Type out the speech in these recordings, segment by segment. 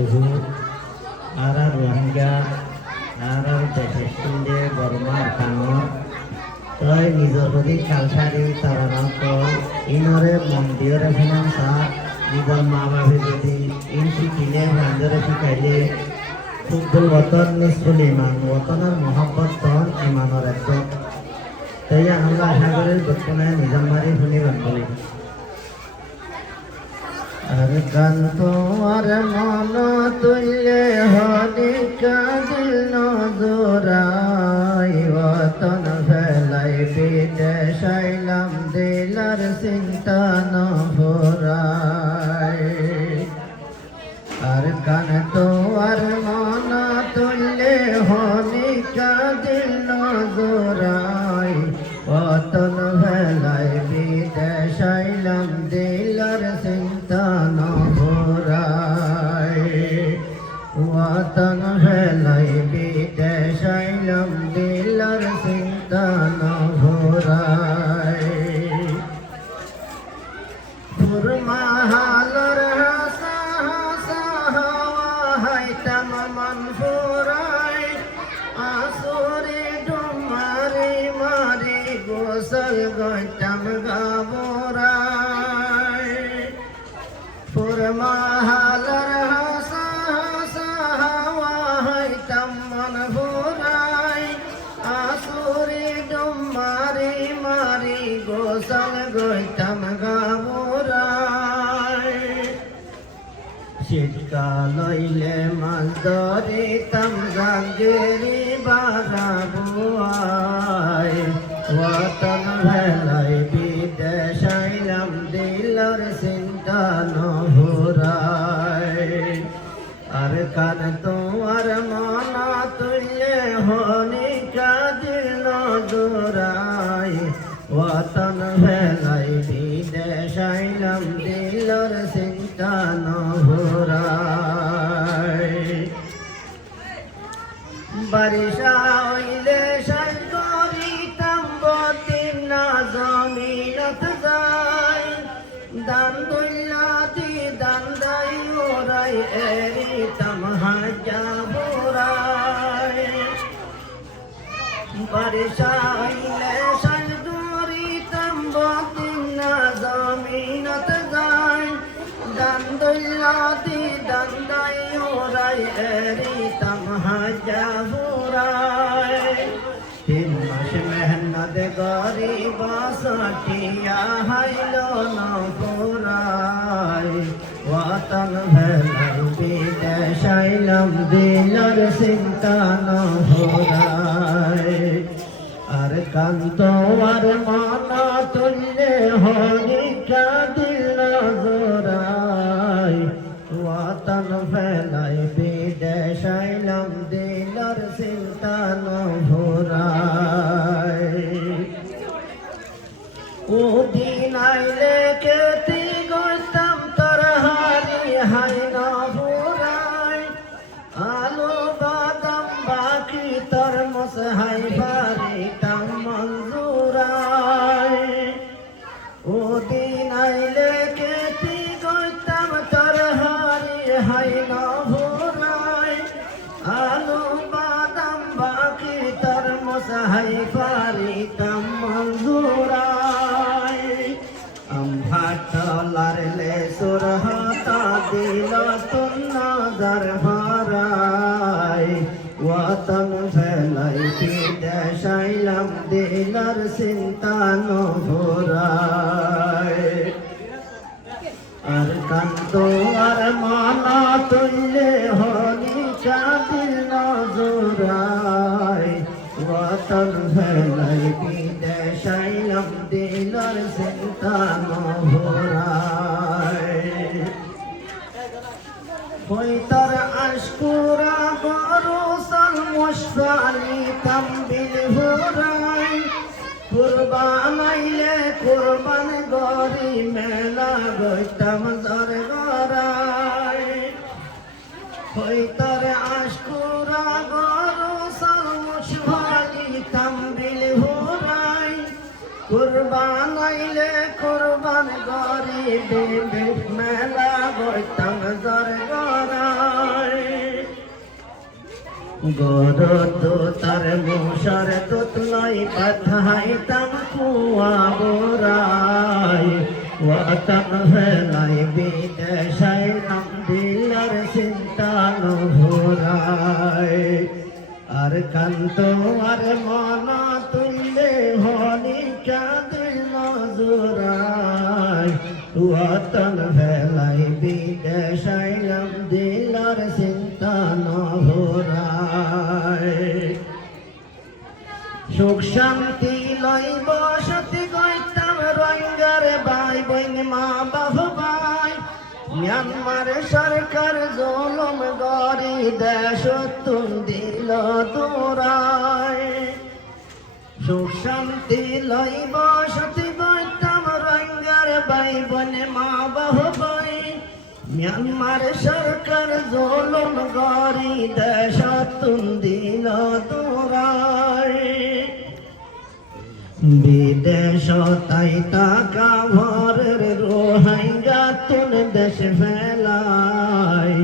suhud arar rohingya arar desekinde Burmar kanor toy nijor hodi kalsari taranako inore mondiore finansa nijor ma babe jodi insi kine ranjore শিকাইলে football ওতন নিসফুল ইমান ওতনের মহব্বত তন ইমানের একদম তাই আমরা আশা করি বর্তমানে নিজাম মারি শুনি বান্ধবী আর গান তোমার মন তুললে হলি কাদিল নজরাই ওতন ফেলাই বিদেশাইলাম দিলার চিন্তা নভরাই আর গান তোমার মন তুললে হলি কাদিল নজরাই ওতন ফেলাই বিদেশাইলাম দিলার চিন্তা নভরাই ওতন ফেলাই বিদেশাইলাম দিলার চিন্তা নভরাই ফুরমাহালর হাসা হাসা হাওয়া হাইতাম মনফুরাই আসরে ডুমারি মারি গোসল গইতাম গাবরাই ফুরমাহালর হাসা হাসা হাওয়া হাইতাম মনফুরাই আসরে ডুমারি মারি গোসল গইতাম গাবরাই শীতকাল হইলে মাছ ধরিতাম গাঙ্গেরি বাগাবুয়াই ওতন ভেলাই বিদেশাইলাম দিলার চিন্তা নভরাই আর কান তোমার মন তুললে হনি কাদিল নজরাই ওতন ভেলাই বিদেশাইলাম দিলার চিন্তা নভরাই বারিশা হইলে সাই করিতাম বতিন না জমিনত যাই দান দৈলাতি দান দাই ওরাই এরিতাম হাজা বোরাই বারিশা হইলে সাই করিতাম বতিন না জমিনত যাই দান দৈলাতি দান দাই ওরাই এরিতাম হাজা বোরাই 3 মাস মেহনত করি বাসাটিয়া হাইল নভরাই ওতন ভেলাই বিদেশাইলাম দিলার চিন্তা নভরাই আর কান তোমার মন তুললে হলি কাদিল নজরাই ওতন ভেলাই বিদেশাইলাম দিলার চিন্তা নভরাই ওদিন আইলে কেতি গইতাম তোর হারি হাই নভরাই আলু বাদাম বাকি তোর মসহাই বারিতাম মঞ্জুরাই ওদিন আইলে কেতি গইতাম তোর হারি হাই নভরাই আলু বাদাম বাকি তোর মসহাই বারিতাম মঞ্জুরাই ভাটলার লে সুরহতা দিল তুন্নাদার ভরাই ওতন ফেলাই বিদেশাইলাম দিলার চিন্তা নভরাই আর কান্ত আর মানা তুললে হলি কাদিল নজরাই ওতন ফেলাই বিদেশাইলাম দিলার চিন্তা নভরাই হইতার আশকুরা গরুসল মুশফালিতাম বিল হুরাই কুরবান আইলে কুরবান গরি মেলা গইতাম জর গরাই হইতার আশকুরা গরুসল মুশফালিতাম বিল হুরাই কুরবান আইলে কুরবান গরি মেলা গইতাম জর গরাই গরত তার মশার তোতলাই পাঠাইতাম কুয়া বোরাই ওয়াতান হেলাই বিদেশাই নাম দিলার চিন্তা নহরাই আর কান্ত আর মন তুললে হনি কাঁদিল নজরাই ওয়াতান হেলাই বিদেশাই নাম দিলার চিন্তা নহরাই সুখ শান্তি লই বসতি গইতাম রোহিঙ্গার ভাই বোন মা বাপ ভাই মিয়ানমার সরকার জুলুম গরি দেশ তুন দিল দূরাই সুখ শান্তি লই বসতি গইতাম রোহিঙ্গার ভাই বোন মা বাপ ভাই মিয়ানমার সরকার জুলুম গরি দেশ তুন দিল দূরাই বিদেশ তাই টাকা ভরের রোহিঙ্গা তুন দেশ ফেলাই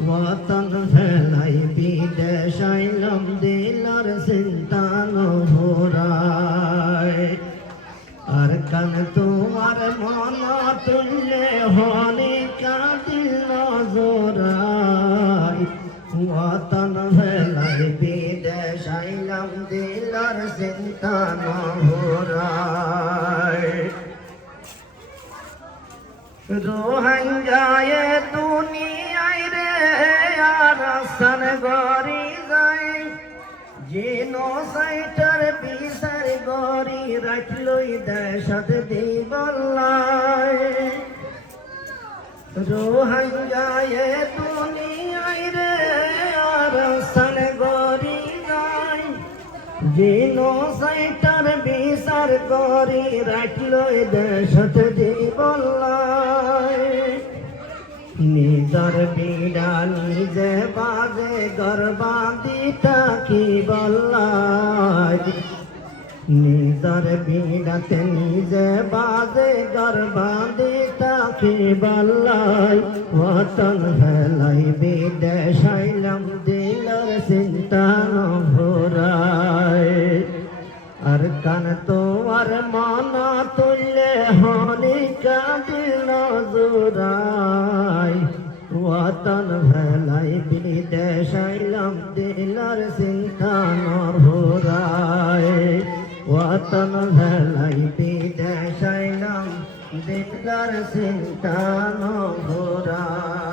ওয়াতন ফেলাই বিদেশ আইলাম দিলার চিন্তা নহরাই আর কান তোমার মন তুললে হনি কাঁদিল নজরাই ওয়াতন ফেলাই বিদেশ আইলাম দিলার চিন্তা নহরাই রোহিঙ্গায়ে দুনিয়ায় রে আর আসান গরি যায় জিনোসাইটার বিচার গরি রাখলই দেশত দিবল্লাই রোহিঙ্গায়ে দুনিয়ায় রে আর আসান গরি যায় জিনোসাইটার বিচার গরি রাখলই দেশত দিবল্লাই নিজর বিড়া নিজে বাজে গর্বাদিটা কি বল্লাই নিজর বিড়াতে নিজে বাজে গর্বাদিটা কি বল্লাই ওয়াতন হেলাই বিদেশ আইলাম দিলার চিন্তা নহরাই আর কান তোমার মন তুললে হনি কাঁদিল নজরাই ওয়াতন হেলাই বিদেশ আইলাম দিলার চিন্তা নহরাই ওয়াতন হেলাই বিদেশ আইলাম দিলার চিন্তা নহরাই।